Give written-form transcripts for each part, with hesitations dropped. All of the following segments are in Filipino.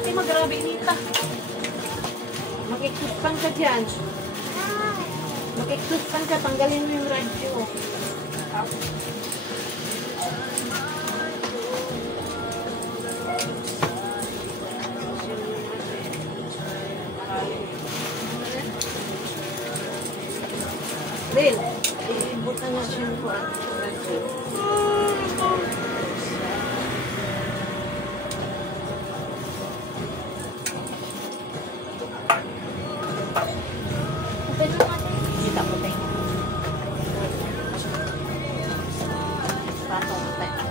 ate, magrabe nita. Makiksuspan ka dyan. Makiksuspan ka, tanggalin mo yung radyo. Rin, ibutan na siya yung radyo. Kita ko tayo. Patong tayo.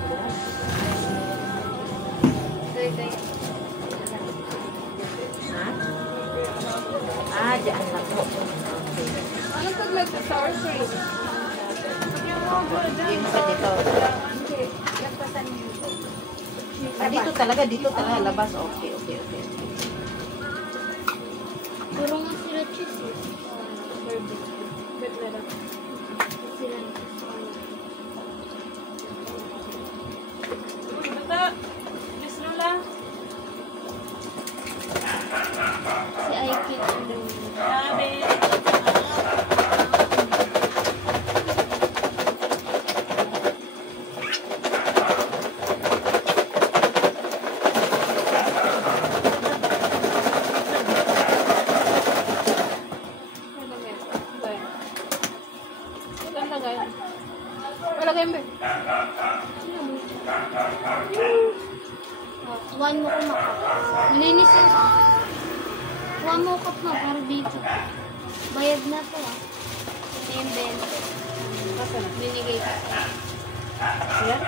Ha? Diyan na po. Ano pag nag-sour cream? Hindi mo pa dito. Dito talaga, labas. Okay. Puro nga sila cheese eh. Sila Bata, Miss Lola. si Aiki. Sabi. Wala kayo ba? One mo ko makap. Malinis yun. One mo cup na para dito. Bayad na to ah. Ito yung 20. Binigay ko. Yan?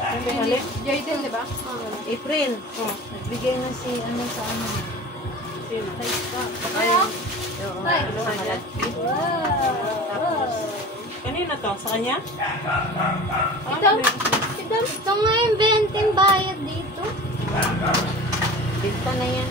Yung bihalik? Jordan, di ba? April. Nagbigay na si ano sa ano. Sino? Kaya? Oo. Ay. Ano sa malaki? Tapos, kanina to? Sa kanya? Ito nga yung 20 bayad dito. Bigta na yan.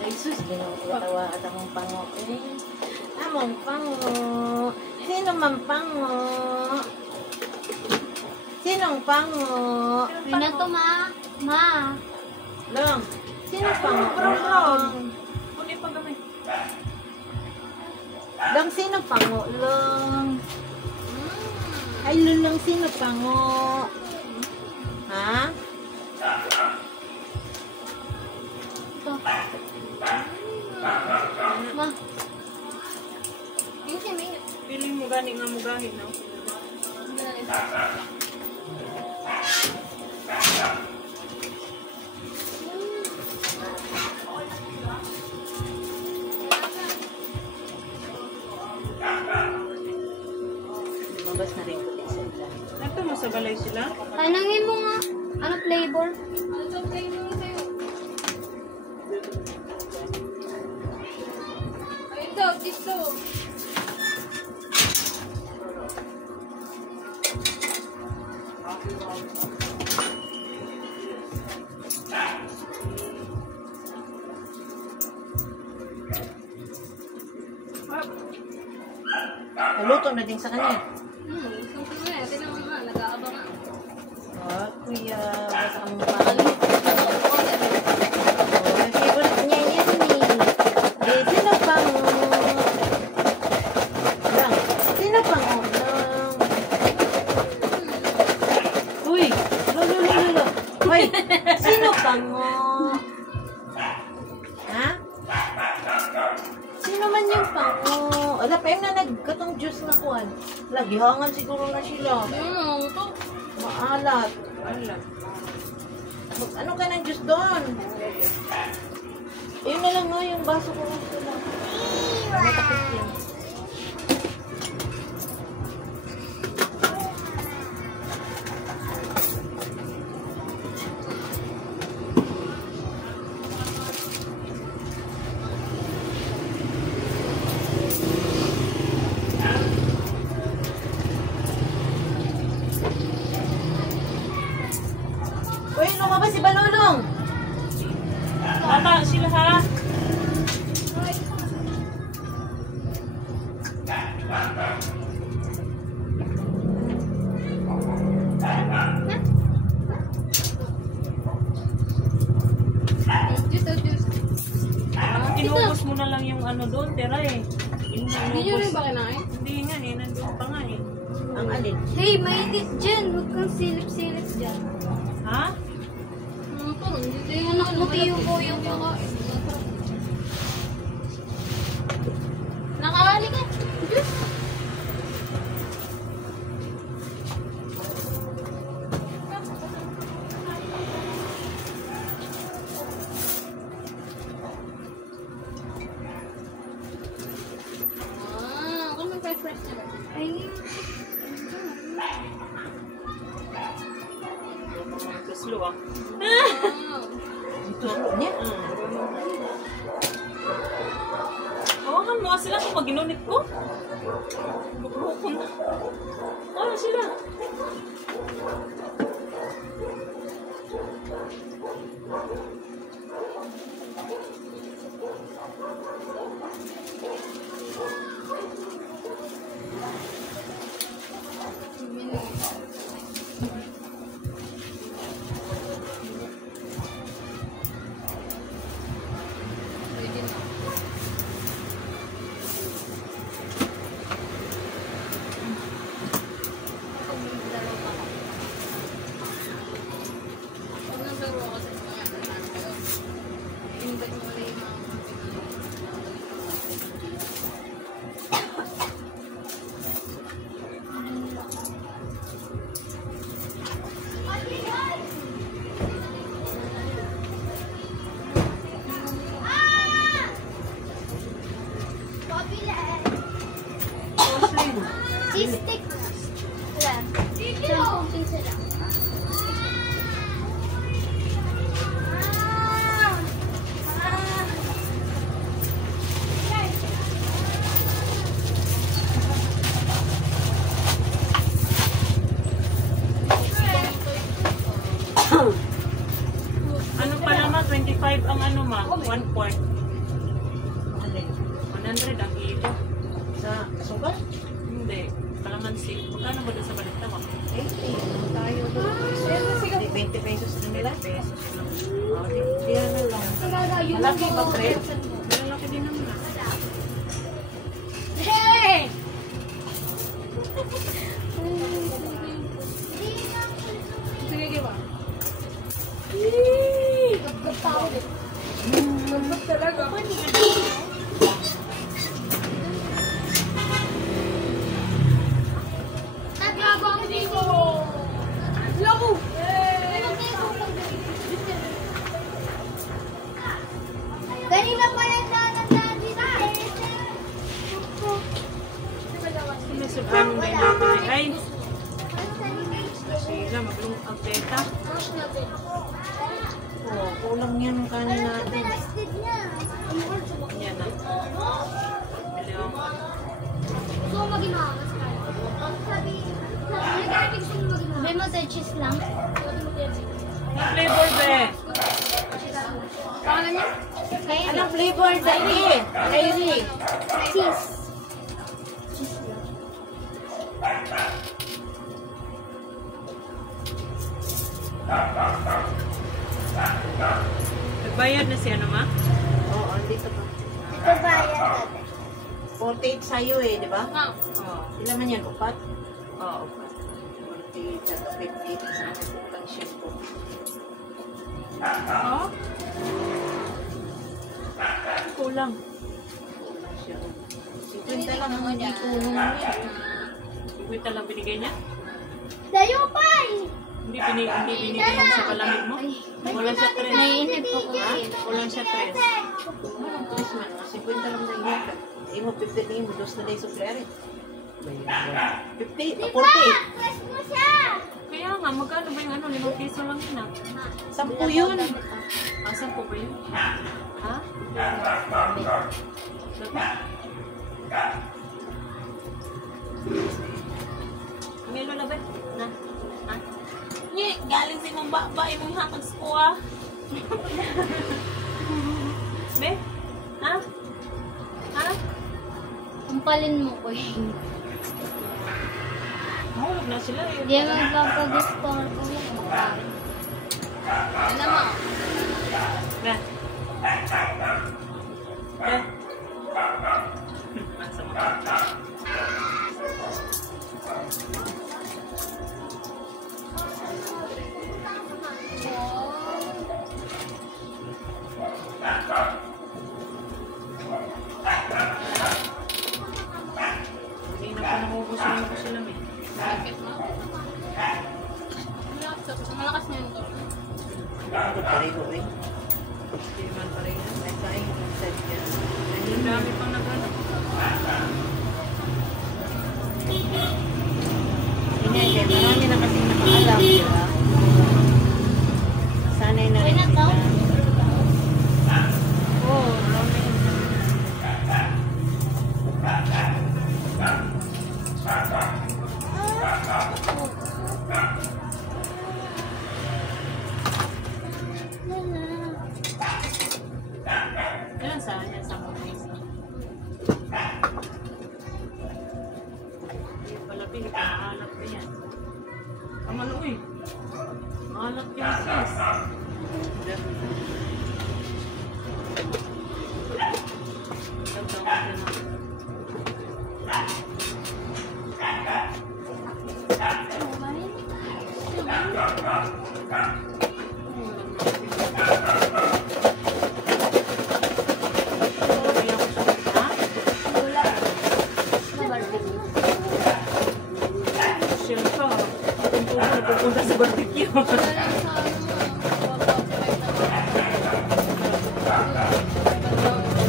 Ay sus, ginagawa at among pango. Among pango. Sino man pango? Sinong pango? Yun na to, ma. Ma. Long. Sino pango? Long. Kunin pa gamay. Long, sino pango? Long. Ay, Lulong, sino pango? Ha? Ito. Ma. Yung si May. Piling mo gani nga mugahin, no? Lumabas na rin ko din sila. Ito mo sa balay sila? Tanangin mo nga. Ano flavor? Ano sa flavor sa'yo? Ayun daw, dito. Naluto na din sa kanya. Isang kuya, tinan mo nga, nag-aabang nga. Oh, kuya, basta ang pangalit. Oh, favorite niya yan eh. Sino pang... Lang, sino pang... Uy, lolo. Uy, sino pang... Ha? Sino man yung pang... Ala, pa yung na nagkatong juice na kuwan. Lagihangan siguro na sila. Ito. Maalat. Ano ka ng juice doon? Yun na lang nga yung baso ko lang sila. Matakit yun. Uy, lumabas si Balulong! Bata sila ha. Inubos mo na lang yung ano doon, tira eh. Hindi nyo rin ba kinain? Hindi nga eh, nandun pa nga eh. Ang alin? Hey, mainit dyan. Huwag kang silip-silip dyan. Ha? Hindi yung nakakutiyong kakain. Nakakali ka. Kung mag-fresh na. Ay, Kuslo ah. Ito ako niya. Hawakan mo sila kung mag-inunit ko. Bukrukon na. Ano sila? cheese stick. Wala. Something sila. Ano pala ma? 25 ang ano ma? 1 quart. 100 ang kilo. Sa sugar? Hindi. Kalamansi. Magkano ba doon sa balita mo? 80. Tayo doon. Sige, 20 pesos na nila. Pesos lang. Oh, di ano lang. Malaki ba, Fred? Malaki din naman ah. Hey! Sige, giba. Gagod talaga. Nagyabang dito! Lako! Kanina pa yan nanandaan dito. Sinusupan mo din ako ni ay. Sila maglungkang teta. Oh, kulang yan ang kanin natin. Yan na. Bili ako. So, maginawa ka sa sabi mo sa cheese lang. Flavor be. Pangalan niya? Anong flavor dali? Kylie. Cheese. Nagbayad na siya naman? Oo, dito pa. Ito ba yan? 48 sa'yo eh, di ba? Oo. Ilan man yan? Upat? Oo. 48 at 50. Isang kulang siya po. Oo? Kulang. Kulang siya. 50 lang ang hindi tulong niya. 50 lang binigay niya? Dayo pa eh! Hindi binigay mo sa kalamig mo? Wala siya 3. Naiinip ko ko. Wala siya 3. Walang tres man. 50 lang na yan. Imo 50 din mo. Dos na day suplere. 50? 48? Press mo siya! Kaya nga, magkano ba yung ano? 5 piso lang yun ah. 10 yun. Asan po ba yun? Ha? Milo na ba? Na? Ha? Nye, galing sa imong baba, imong hatag ko ah. Be? Ha? Ha? Kumpalin mo ko eh. Mahulog na sila eh. Hindi magpapagusto ko mo. Alam mo. Be? Be? Masa mo. Hindi na pa nakukusunin ko sila eh. Bakit mo? Malakas na yung to. Ano pareho eh. Hindi naman pareho. May kain yung set niya. Ang dami pang nagano. Hindi, marami na kasing nakaalam, di ba? Sanay na rin sila. Oo, marami. Yan sa akin, sa mga isa. Yung palapin, maalat na yan. Kamano eh. Maalat yung sis. Pupunta sa barbecue.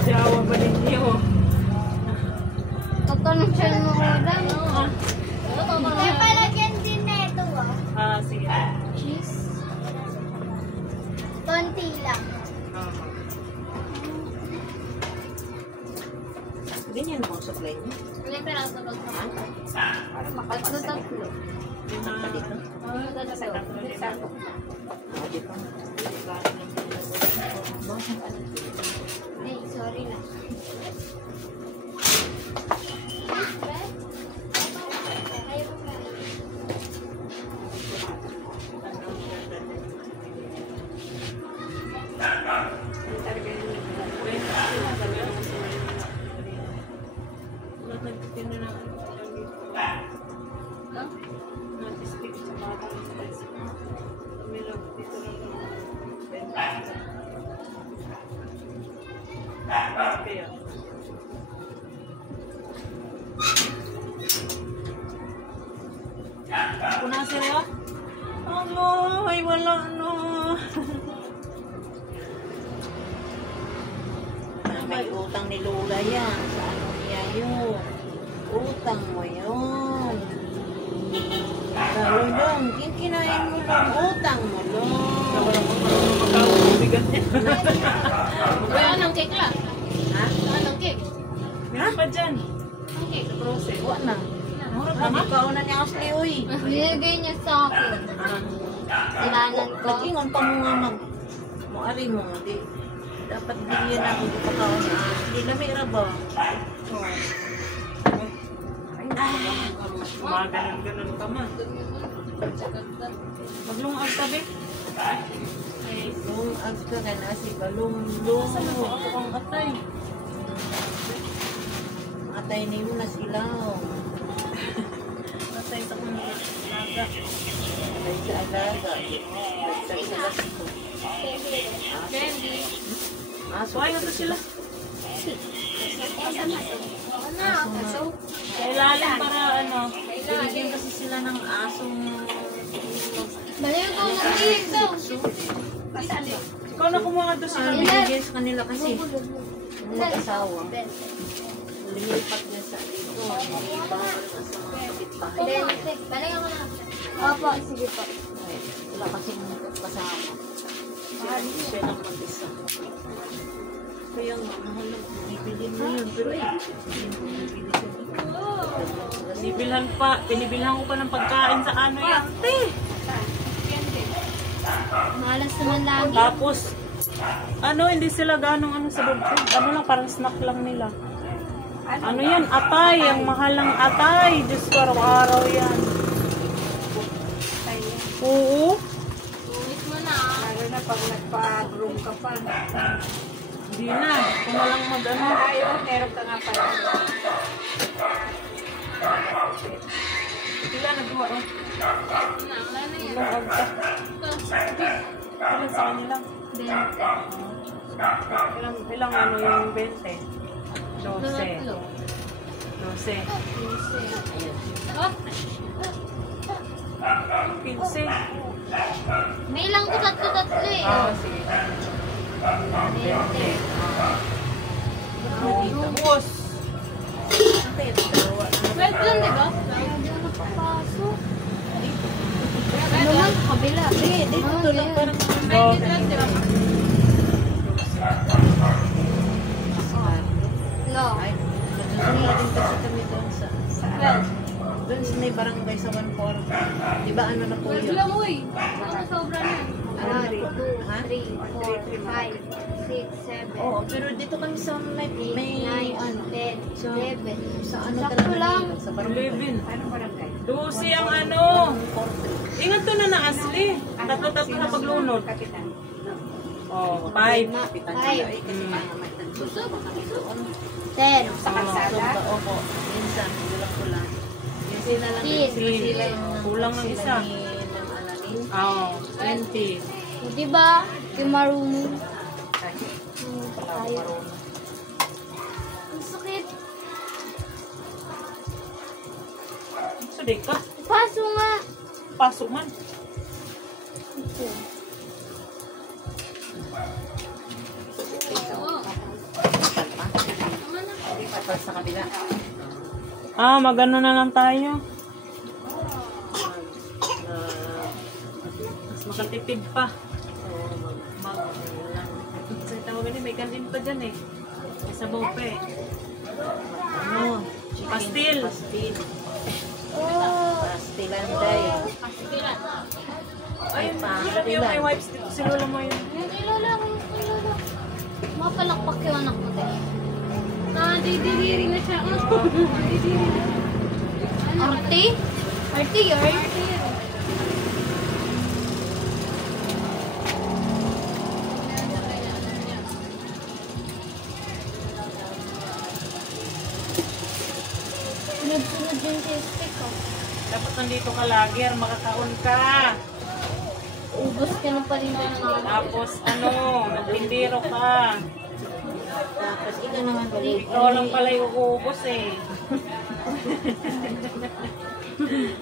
Jawa ba ninyo? Tatanong siya mo ko lang. May palagyan din na ito ah. Ah, sige. Cheese. Konti lang. Ganyan mo ang supply niya. Ilang peraso ba ito? Tatlo. Yung mga Dito. Tatlo. Di ba? Ay, sorry na. Punasin mo? Amo, ay wala no. May utang ni Lola yan. Sa ano niya yun? Utang mo yun. Lalo dong, kinain mo lang. Utang mo lang. Wala ko marunong magkabigat niya. Wala ng cake lang. Ha? Wala ng cake. Meron pa dyan. Ang cake. Sa proses. Huwag na. Mura pa Ang ma? ikaw na niya kasi, uy. Binigay niya sa akin. Ilanan ko. Nag-ingon pa mo nga mag... Muari mo, di. Dapat bigyan ako di pa kao na. Hindi na may raba. Maganon-ganon ka ma. Maglungag ka, be. Ay, Lung agka ka na si Balong Lung. saan ako ako ang atay? Atay ni mo na silaw. Atay sa kong naga. Atay sa alaga. Atay sa lasto. Candy. Aso. Suway na to sila. Aso na. Kailangan para ano. Binigyan kasi sila ng asong... Balik ko ng cake daw. Ikaw na kumuha doon sila. Binigyan sa kanila kasi. Ang mag-asawa. Lilipat niya sa dito. Bawal na sa mga kapitbahay. Balik ako na. Opo, sige po. Wala kasing kasama. Siya lang mag-isa. Kaya nga, mahal na. Bibili mo yun. Pero eh, bibili siya. Pinibilhan ko pa ng pagkain sa ano yan. Te! Malas naman lagi. Tapos, Ano, hindi sila ganong ano sa dog food. Ano lang, parang snack lang nila. Ano yan? Atay. Ang mahal ng atay. Diyos ko, araw-araw yan. Oo. Uwit mo na. Lalo na pag nagpa-groom ka pa. Hindi na. Kung walang mag-ano. Ayaw, meron ka nga pala. Sila nagawa. Oh. Wala na yan. Ilang agta. Ilan sa kanila? 20. Ilang ano yung 20? 12. Tatlo. 12. Oh, 15. may ilang ko tatlo eh. Sige. 20. Bus. 12 lang, di ba? Hindi ako nakapasok. Ano man, kabila. Dito tulog parang No. ay, nagsusunod din kasi kami doon sa doon sa may barangay sa 140. Di ba ano na po 12 yun? lang, uy. Ano, sobra na. Ano na 1, po? 2, Ha? 3, 4, 5, 6, 7, Oo, pero dito kami sa may 9, ano, 10, sa 11. sa ano Sakto talaga lang. dito, sa barangay. 11. Anong barangay? 12 ang ano. Ingat to na na Asli. Tatlo-tatlo na paglunod. Kapitan. Oh, 5. Kapitan sila ay kasi nga may nagsusunod pa kami doon. 10, Sa kalsada. Opo, minsan, kulang-kulang. Yung sila lang, Yes. sila yung Kulang ng isa. ni ng alamin. Oh, 20. O, diba? Yung marunong. Tayo. Ang sakit. Sudik ka. Paso nga. Pasok man. Ito. Oo. Patol sa kabila. Magano na lang tayo. Mas makatipid pa. Sa tawagan may kantin pa dyan eh. May sabaw pa eh. Ano? Pastil. Pastil. Oh. Pastilanday. Ay, yung may wipes dito. Si Lola mo yun. Yung ilala. Mapalakpak yung anak mo tayo. Didiri na siya. Didiri na. Arte? Arte yun? Sunod-sunod yung stick ko. Dapat nandito ka lagi. Makakaon ka. Ubus ka na pa rin doon ng mga. Tapos magtindiro ka. Tapos ikaw naman ulit. Ikaw lang pala yung uubos eh.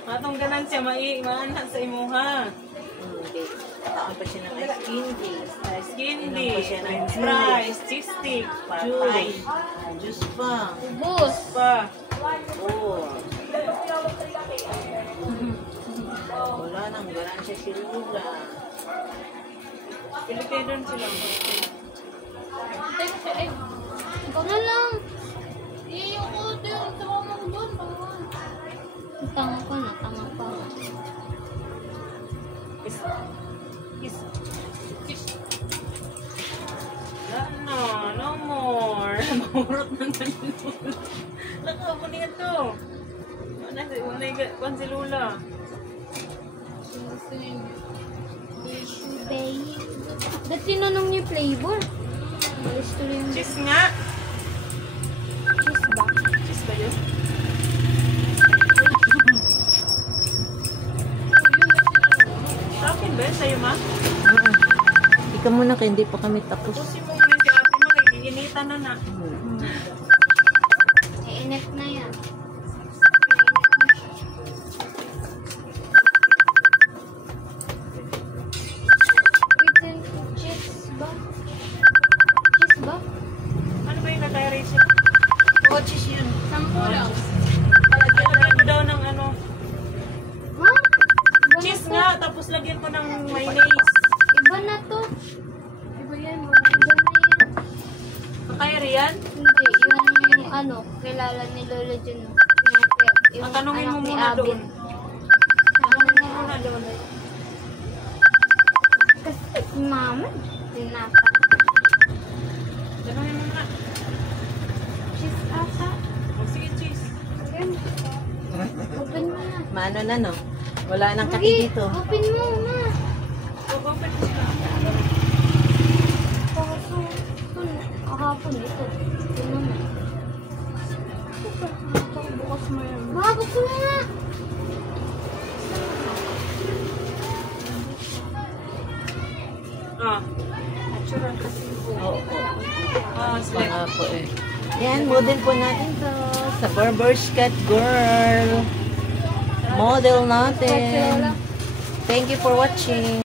Matong ganan siya, maanan sa imuha. Hindi. Ako pa siya ng ice candy. Candy, Inom pa siya ng french fries, cheese stick, patay. Juice pa. Ubus. Pa. Oo. Wala nang ganan siya si Lula. Pilipin doon sila. Ikaw na lang. Iyo ko doon. Tawa mo doon. Tanga ka na. Tanga ka na. Kiss. Kiss. Kiss. No more. Mahurot ng ganun. Laka mo niya to. Unay kwan si Lula. Babe. Ba't tinanong niyo yung flavor? Gusto rin yung Cheese nga. cheese ba? Cheese ba yun? Sa akin ba? Sa'yo ma? Ikaw muna kaya hindi pa kami tapos. Pusin mo muna si ate mo. Nag-iinitan na na. Init na yan. Wait, cheese ba? Cheese ba? Ano ba yung nag-aeration? Oh, cheese yun. 10 lang. Lagyan mo daw ng ano. Ha? Iba Cheese na to. nga. Tapos lagyan mo ng mayonnaise. Iba na to. Iba yan. Iba na yan. Kakairi yan? Hindi, yung ano, kilala ni Lola Jun. Yung Tanungin mo anak ni muna Abin. doon. Tanungin mo muna doon. Kasi si mama, tinapa. ano na no? Wala nang kati dito. Open mo, ma. Kaso, kahapon ito. Ito naman. Bukas mo yan. Bakit mo nga? Ah. Natural kasi po. Oo. Ah, sige. Mga po eh. Yan, model po natin to. Sa Barber's Cut Girl. Model natin. Thank you for watching.